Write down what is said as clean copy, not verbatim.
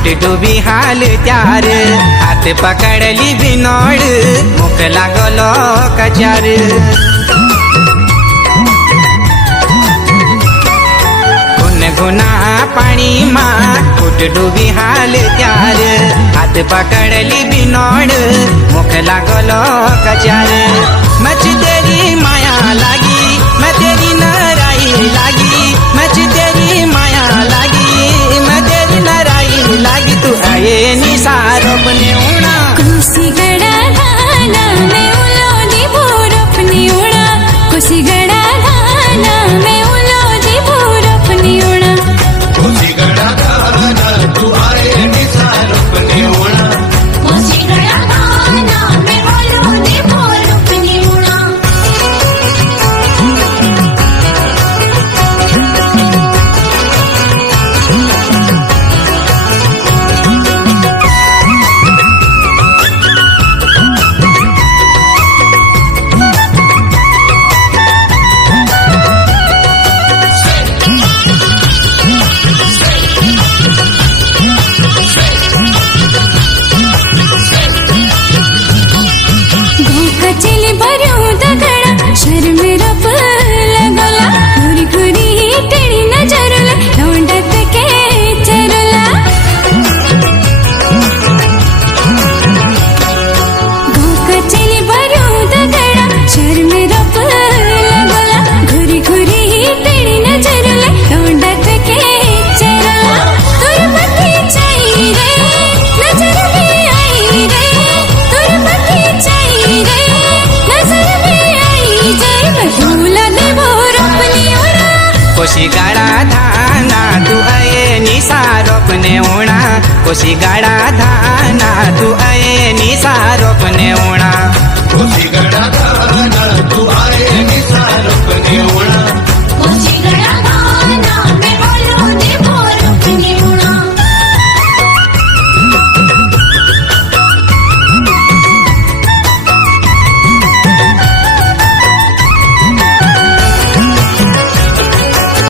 foot डूबी हाल त्यार हाथ पकड़ली बिनोड़ मुख लागलो कचार गुना पानी माँ फुट डूबी हाल त्यार हाथ पकड़ली बिनोड़ मुख लागलो कचार मच तेरी माया लागी मैं तेरी नराई लागी मच तेरी माया लागी मैं तेरी नराई लागी तू आये निसारो अपने उड़ा कुसी गड़ा गाना मैं उलो दी भोर अपनी उड़ा कुसी गड़ा गाना मैं उलो दी भोर अपनी उड़ा कुसी गड़ा गाना तू आये निसारो अपने उड़ा कुसी गड़ा गाना मैं उलो दी भोर अपनी उड़ा कोशी गाड़ा धाना तू आये निसारो अपने उड़ा कोशी गाड़ा धाना तू आये निसारो अपने उड़ा कोसी गड़ा गाना तू आये निसारो अपने उड़ा